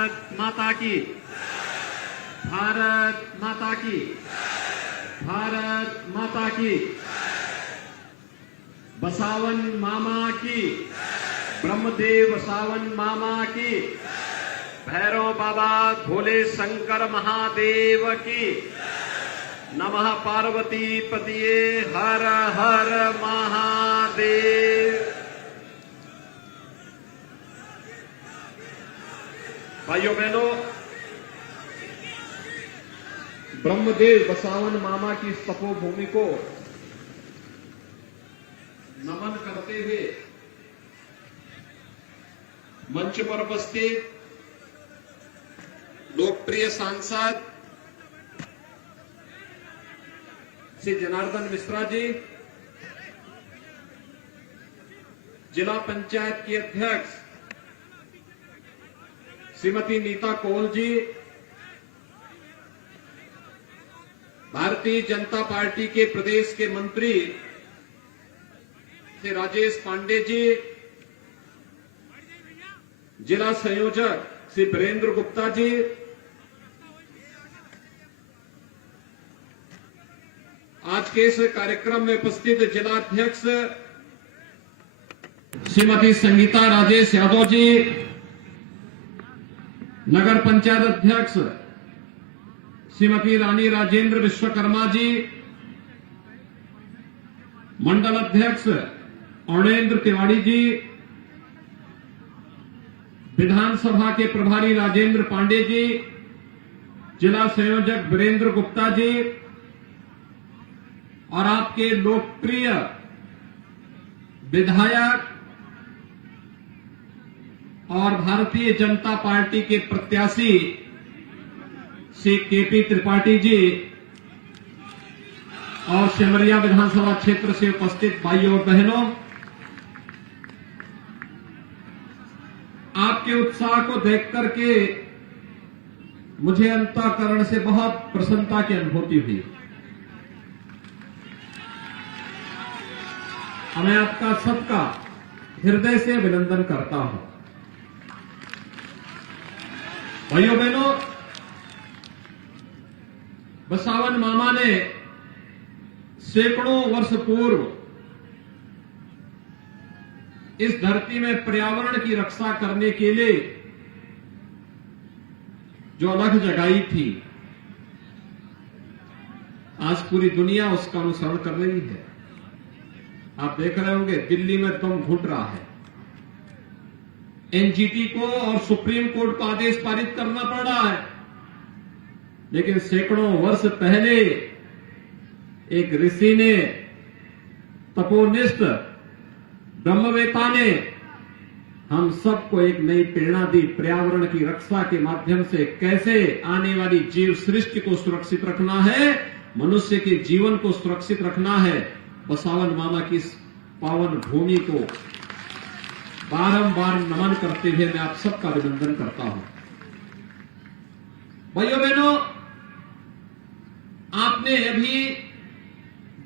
भारत माता की, भारत माता की, भारत माता की। बसावन मामा की, ब्रह्मदेव बसावन मामा की, भैरव बाबा भोले शंकर महादेव की। नमः पार्वती पतिये हर हर महादेव। भाइयों बहनों, ब्रह्मदेव बसावन मामा की इस तपोभूमि को नमन करते हुए मंच पर उपस्थित लोकप्रिय सांसद श्री जनार्दन मिश्रा जी, जिला पंचायत की अध्यक्ष श्रीमती नीता कौल जी, भारतीय जनता पार्टी के प्रदेश के मंत्री श्री राजेश पांडे जी, जिला संयोजक श्री वीरेंद्र गुप्ता जी, आज के इस कार्यक्रम में उपस्थित जिला अध्यक्ष श्रीमती संगीता राजेश यादव जी, नगर पंचायत अध्यक्ष श्रीमती रानी राजेंद्र विश्वकर्मा जी, मंडल अध्यक्ष अरुणेंद्र तिवारी जी, विधानसभा के प्रभारी राजेंद्र पांडे जी, जिला संयोजक वीरेंद्र गुप्ता जी और आपके लोकप्रिय विधायक और भारतीय जनता पार्टी के प्रत्याशी श्री केपी त्रिपाठी जी और सिमरिया विधानसभा क्षेत्र से उपस्थित भाइयों और बहनों, आपके उत्साह को देख करके मुझे अंतःकरण से बहुत प्रसन्नता की अनुभूति हुई। मैं आपका सबका हृदय से अभिनंदन करता हूं। भाइयों बहनों, बसावन मामा ने सैकड़ों वर्ष पूर्व इस धरती में पर्यावरण की रक्षा करने के लिए जो अलख जगाई थी, आज पूरी दुनिया उसका अनुसरण कर रही है। आप देख रहे होंगे दिल्ली में दम घुट रहा है। एनजीटी को और सुप्रीम कोर्ट को आदेश पारित करना पड़ रहा है, लेकिन सैकड़ों वर्ष पहले एक ऋषि ने, तपोनिष्ठ ब्रह्मवेता ने हम सबको एक नई प्रेरणा दी। पर्यावरण की रक्षा के माध्यम से कैसे आने वाली जीव सृष्टि को सुरक्षित रखना है, मनुष्य के जीवन को सुरक्षित रखना है। बसावन मामा की इस पावन भूमि को बारंबार नमन करते हुए मैं आप सबका अभिनंदन करता हूं। भाइयों बहनों, आपने अभी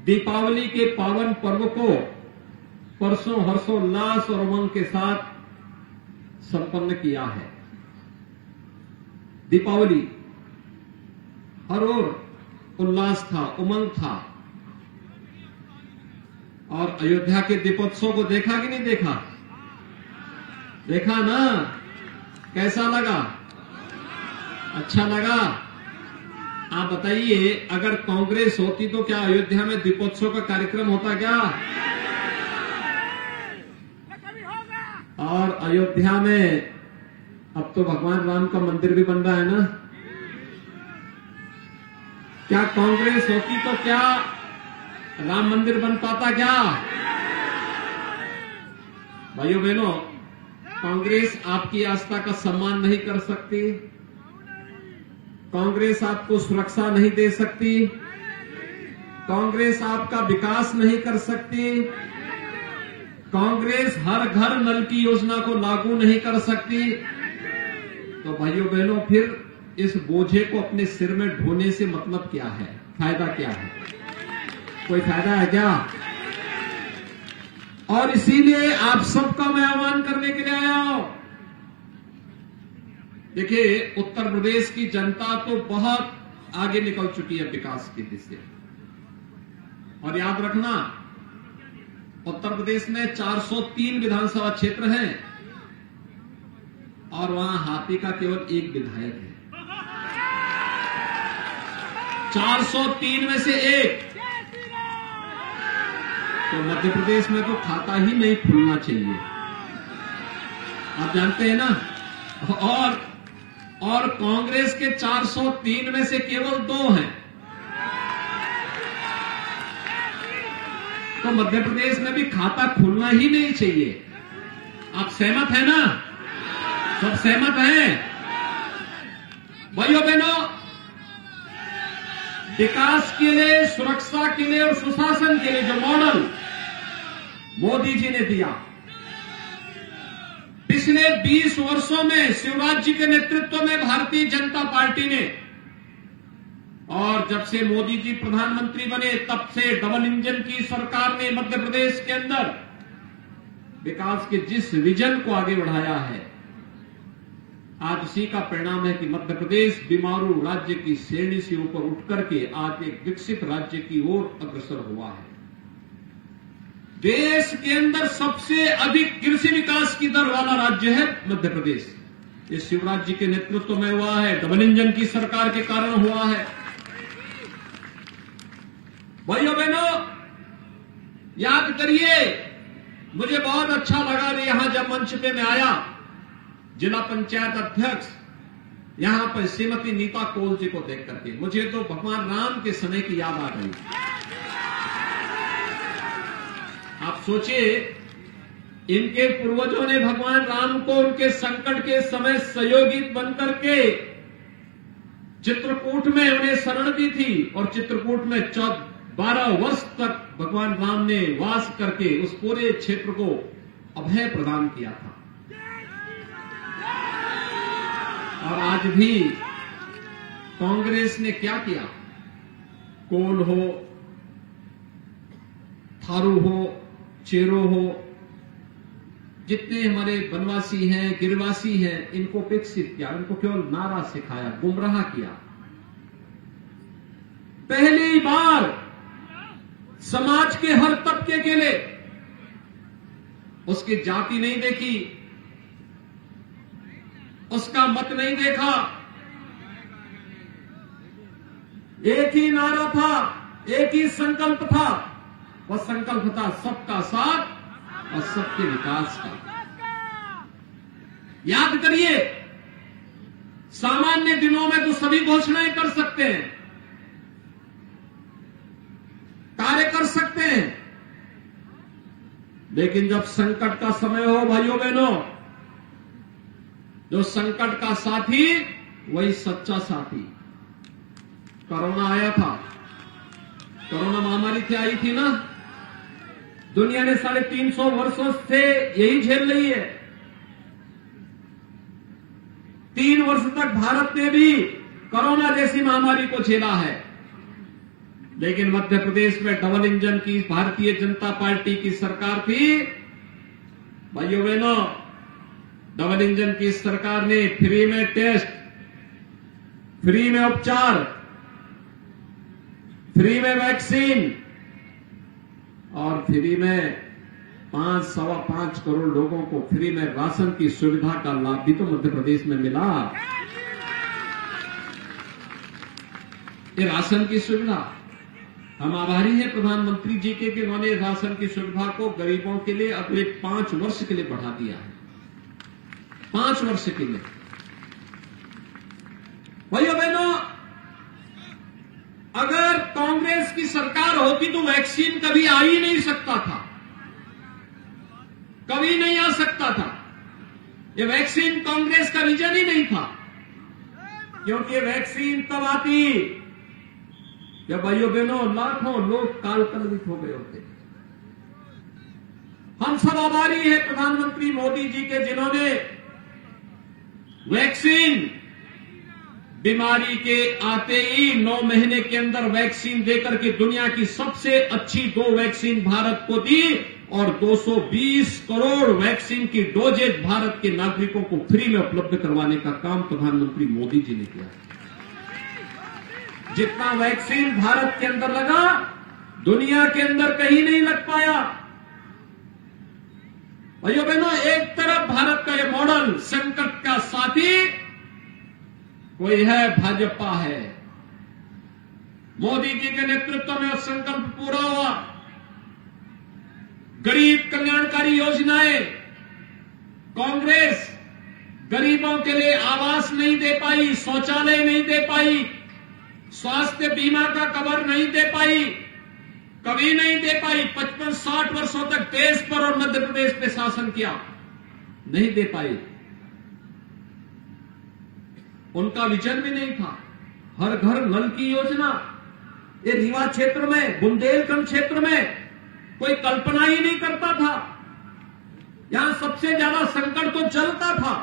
दीपावली के पावन पर्व को परसों हर्षोल्लास और उमंग के साथ संपन्न किया है। दीपावली हर ओर उल्लास था, उमंग था। और अयोध्या के दीपोत्सव को देखा कि नहीं देखा? देखा ना? कैसा लगा? अच्छा लगा? आप बताइए, अगर कांग्रेस होती तो क्या अयोध्या में दीपोत्सव का कार्यक्रम होता क्या? और अयोध्या में अब तो भगवान राम का मंदिर भी बन रहा है ना? क्या कांग्रेस होती तो क्या राम मंदिर बन पाता क्या? भाइयों बहनों, कांग्रेस आपकी आस्था का सम्मान नहीं कर सकती, कांग्रेस आपको सुरक्षा नहीं दे सकती, कांग्रेस आपका विकास नहीं कर सकती, कांग्रेस हर घर नल की योजना को लागू नहीं कर सकती। तो भाइयों बहनों, फिर इस बोझे को अपने सिर में ढोने से मतलब क्या है? फायदा क्या है? कोई फायदा है क्या? और इसीलिए आप सबका मैं आह्वान करने के लिए आया हूं। देखिए, उत्तर प्रदेश की जनता तो बहुत आगे निकल चुकी है विकास की दिशा। और याद रखना, उत्तर प्रदेश में 403 विधानसभा क्षेत्र हैं और वहां हाथी का केवल एक विधायक है। 403 में से एक। तो मध्य प्रदेश में तो खाता ही नहीं खुलना चाहिए, आप जानते हैं ना। और कांग्रेस के 403 में से केवल 2 हैं। तो मध्य प्रदेश में भी खाता खुलना ही नहीं चाहिए। आप सहमत हैं ना? सब सहमत हैं? भाइयों बहनों, विकास के लिए, सुरक्षा के लिए और सुशासन के लिए जो मॉडल मोदी जी ने दिया, पिछले 20 वर्षों में शिवराज जी के नेतृत्व में भारतीय जनता पार्टी ने, और जब से मोदी जी प्रधानमंत्री बने तब से डबल इंजन की सरकार ने मध्य प्रदेश के अंदर विकास के जिस विजन को आगे बढ़ाया है, आज उसी का परिणाम है कि मध्य प्रदेश बीमारू राज्य की श्रेणी से ऊपर उठ करके आज एक विकसित राज्य की ओर अग्रसर हुआ है। देश के अंदर सबसे अधिक कृषि विकास की दर वाला राज्य है मध्य प्रदेश। ये शिवराज जी के नेतृत्व में हुआ है, डबल इंजन की सरकार के कारण हुआ है। भाइयों बहनों, याद करिए, मुझे बहुत अच्छा लगा यहां जब मंच पे मैं आया, जिला पंचायत अध्यक्ष यहां पर श्रीमती नीता कोल जी को देख करके मुझे तो भगवान राम के समय की याद आ गई। आप सोचिए, इनके पूर्वजों ने भगवान राम को उनके संकट के समय सहयोगी बनकर के चित्रकूट में उन्हें शरण दी थी और चित्रकूट में 12 वर्ष तक भगवान राम ने वास करके उस पूरे क्षेत्र को अभय प्रदान किया था। और आज भी कांग्रेस ने क्या किया? कोल हो, थारू हो, चेरो हो, जितने हमारे वनवासी हैं, गिरवासी हैं, इनको विकसित किया, इनको केवल नारा सिखाया, गुमराह किया। पहली बार समाज के हर तबके के लिए उसकी जाति नहीं देखी, उसका मत नहीं देखा, एक ही नारा था, एक ही संकल्प था। वह संकल्प था सबका साथ और सबके विकास का। याद करिए, सामान्य दिनों में तो सभी घोषणाएं कर सकते हैं, कार्य कर सकते हैं, लेकिन जब संकट का समय हो भाइयों बहनों, जो संकट का साथी वही सच्चा साथी। कोरोना आया था, कोरोना महामारी से आई थी ना, दुनिया ने 350 वर्षों से यही झेल रही है। 3 वर्ष तक भारत ने भी कोरोना जैसी महामारी को झेला है, लेकिन मध्य प्रदेश में डबल इंजन की भारतीय जनता पार्टी की सरकार थी। भाइयों बहनों, डबल इंजन की सरकार ने फ्री में टेस्ट, फ्री में उपचार, फ्री में वैक्सीन और फ्री में 5-5.25 करोड़ लोगों को फ्री में राशन की सुविधा का लाभ भी तो मध्य प्रदेश में मिला। ये राशन की सुविधा, हम आभारी हैं प्रधानमंत्री जी के कि उन्होंने राशन की सुविधा को गरीबों के लिए अगले 5 वर्ष के लिए बढ़ा दिया है। 5 वर्ष के लिए। भाइयों बहनों, अगर कांग्रेस की सरकार होती तो वैक्सीन कभी आ ही नहीं सकता था, कभी नहीं आ सकता था। ये वैक्सीन कांग्रेस का विजन ही नहीं था, क्योंकि वैक्सीन तब आती जब भाइयों बहनों लाखों लोग कालकलवित हो गए होते। हम सब आभारी हैं प्रधानमंत्री मोदी जी के, जिन्होंने वैक्सीन बीमारी के आते ही 9 महीने के अंदर वैक्सीन देकर के दुनिया की सबसे अच्छी 2 वैक्सीन भारत को दी और 220 करोड़ वैक्सीन की डोजेज भारत के नागरिकों को फ्री में उपलब्ध करवाने का काम प्रधानमंत्री मोदी जी ने किया। जितना वैक्सीन भारत के अंदर लगा, दुनिया के अंदर कहीं नहीं लग पाया। भाइयों बहनों, एक तरफ भारत का ये मॉडल संकट का साथी कोई है, भाजपा है। मोदी जी के नेतृत्व में संकल्प पूरा हुआ। गरीब कल्याणकारी योजनाएं, कांग्रेस गरीबों के लिए आवास नहीं दे पाई, शौचालय नहीं दे पाई, स्वास्थ्य बीमा का कवर नहीं दे पाई, कभी नहीं दे पाई। 55-60 वर्षों तक देश पर और मध्य प्रदेश पे शासन किया, नहीं दे पाई। उनका विजन भी नहीं था। हर घर नल की योजना, ये रीवा क्षेत्र में, बुंदेलखंड क्षेत्र में कोई कल्पना ही नहीं करता था। यहां सबसे ज्यादा संकट तो जल का था।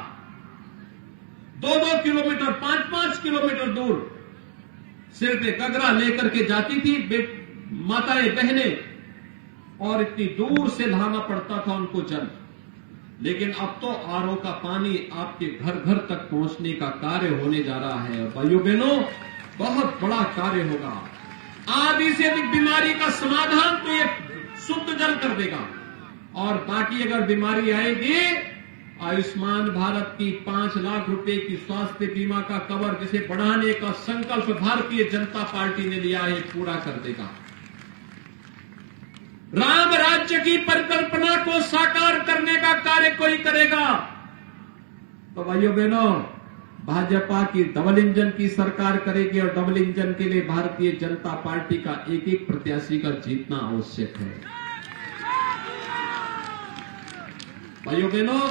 2-2 किलोमीटर, 5-5 किलोमीटर दूर सिर पे गगरा लेकर के जाती थी माताएं बहनें, और इतनी दूर से लाना पड़ता था उनको जल। लेकिन अब तो आरओ का पानी आपके घर घर तक पहुंचने का कार्य होने जा रहा है। भाइयों बहनों, बहुत बड़ा कार्य होगा। आधी से अधिक बीमारी का समाधान तो ये शुद्ध जल कर देगा। और बाकी अगर बीमारी आएगी, आयुष्मान भारत की 5 लाख रुपए की स्वास्थ्य बीमा का कवर, जिसे बढ़ाने का संकल्प भारतीय जनता पार्टी ने लिया है, पूरा कर देगा। राम राज्य की परिकल्पना को साकार करने का कार्य कोई करेगा। तो भाइयों बहनों, भाजपा की डबल इंजन की सरकार करेगी, और डबल इंजन के लिए भारतीय जनता पार्टी का एक एक प्रत्याशी का जीतना आवश्यक है। भाइयों बहनों,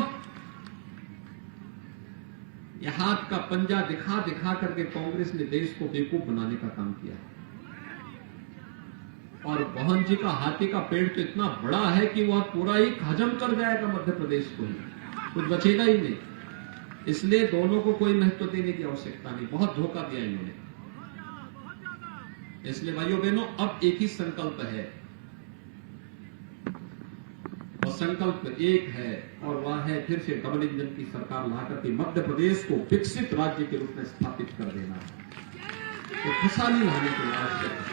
यह हाथ का पंजा दिखा दिखा करके कांग्रेस ने देश को बेवकूफ बनाने का काम किया। और मोहन जी का हाथी का पेड़ तो इतना बड़ा है कि वह पूरा ही हजम कर जाएगा मध्य प्रदेश को ही, कुछ बचेगा ही नहीं। इसलिए दोनों को कोई महत्व देने की आवश्यकता नहीं। बहुत धोखा दिया इन्होंने। इसलिए भाइयों बहनों, अब एक ही संकल्प है, और संकल्प एक है, और वह है फिर से डबल इंजन की सरकार लाकर के मध्य प्रदेश को विकसित राज्य के रूप में स्थापित कर देना। तो खुशहाली लाने के लिए आवश्यक है।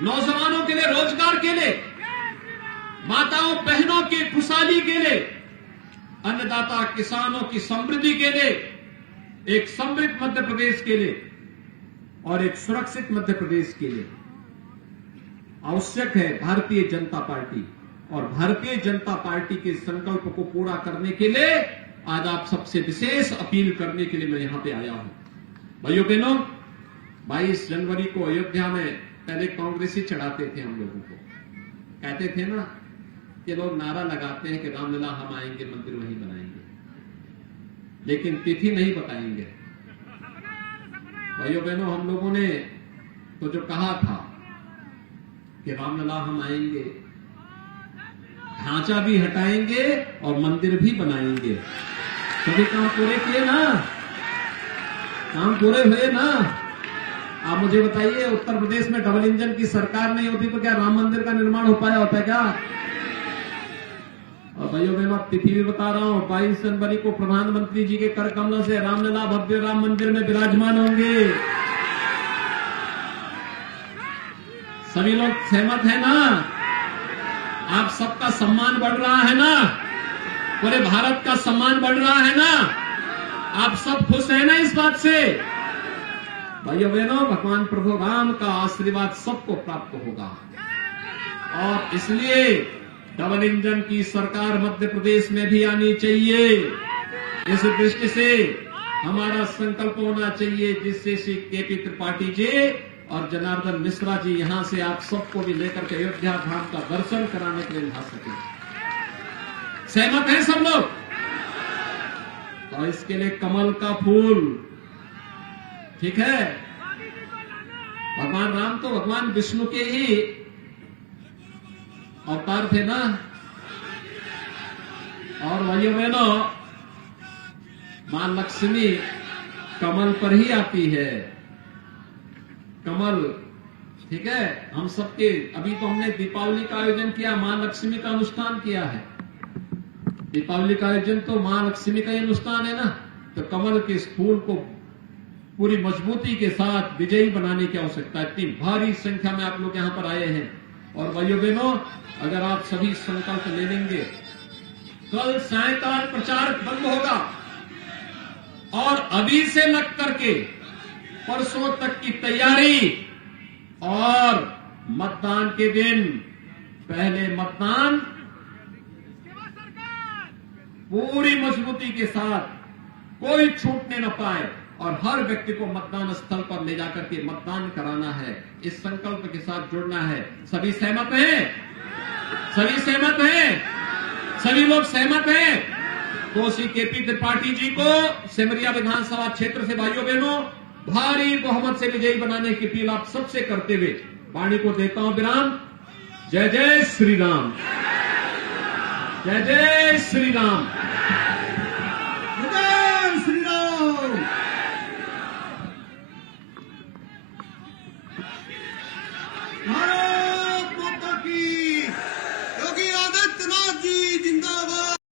नौजवानों के लिए, रोजगार के लिए, माताओं बहनों की खुशहाली के लिए, अन्नदाता किसानों की समृद्धि के लिए, एक समृद्ध मध्य प्रदेश के लिए और एक सुरक्षित मध्य प्रदेश के लिए आवश्यक है भारतीय जनता पार्टी। और भारतीय जनता पार्टी के संकल्प को पूरा करने के लिए आज आप सबसे विशेष अपील करने के लिए मैं यहां पे आया हूं। भाइयों बहनों, 22 जनवरी को अयोध्या में पहले कांग्रेस ही चढ़ाते थे हम लोगों को। कहते थे ना कि लोग नारा लगाते हैं कि रामलला हम आएंगे, मंदिर वहीं बनाएंगे, लेकिन तिथि नहीं बताएंगे। भाइयों बहनों, हम लोगों ने तो जो कहा था कि रामलला हम आएंगे, ढांचा भी हटाएंगे और मंदिर भी बनाएंगे, सभी काम पूरे किए ना? काम पूरे हुए ना? आप मुझे बताइए, उत्तर प्रदेश में डबल इंजन की सरकार नहीं होती तो क्या राम मंदिर का निर्माण हो पाया होता है क्या? और भाइयों बहनों, तिथि भी बता रहा हूं, 22 जनवरी को प्रधानमंत्री जी के कर कमलों से रामलला भव्य राम मंदिर में विराजमान होंगे। सभी लोग सहमत है ना? आप सबका सम्मान बढ़ रहा है ना? पूरे भारत का सम्मान बढ़ रहा है ना? आप सब खुश है ना इस बात से? भाइयों बहनों, भगवान प्रभु राम का आशीर्वाद सबको प्राप्त होगा। और इसलिए डबल इंजन की सरकार मध्य प्रदेश में भी आनी चाहिए। इस दृष्टि से हमारा संकल्प होना चाहिए, जिससे श्री केपी त्रिपाठी जी और जनार्दन मिश्रा जी यहां से आप सबको भी लेकर के अयोध्या धाम का दर्शन कराने के लिए ला सके। सहमत हैं सब लोग? तो इसके लिए कमल का फूल, ठीक है? भगवान राम तो भगवान विष्णु के ही अवतार थे ना? और भाइयों बहनों, मां लक्ष्मी कमल पर ही आती है। कमल ठीक है, हम सबके अभी तो हमने दीपावली का आयोजन किया, मां लक्ष्मी का अनुष्ठान किया है। दीपावली का आयोजन तो मां लक्ष्मी का ही अनुष्ठान है ना, तो कमल के इस फूल को पूरी मजबूती के साथ विजयी बनाने की आवश्यकता है। इतनी भारी संख्या में आप लोग यहां पर आए हैं, और भाइयों बहनों, अगर आप सभी संकल्प ले लेंगे, कल सायंकाल प्रचार बंद होगा, और अभी से लग करके परसों तक की तैयारी, और मतदान के दिन पहले मतदान पूरी मजबूती के साथ, कोई छूटने न पाए, और हर व्यक्ति को मतदान स्थल पर ले जाकर के मतदान कराना है। इस संकल्प के साथ जुड़ना है। सभी सहमत हैं? सभी सहमत हैं? सभी लोग सहमत हैं? तो श्री केपी त्रिपाठी जी को सिमरिया विधानसभा क्षेत्र से भाइयों बहनों भारी बहुमत से विजयी बनाने की अपील आप सबसे करते हुए वाणी को देता हूं विराम। जय जय श्री राम, जय जय श्री राम, जय श्री राम।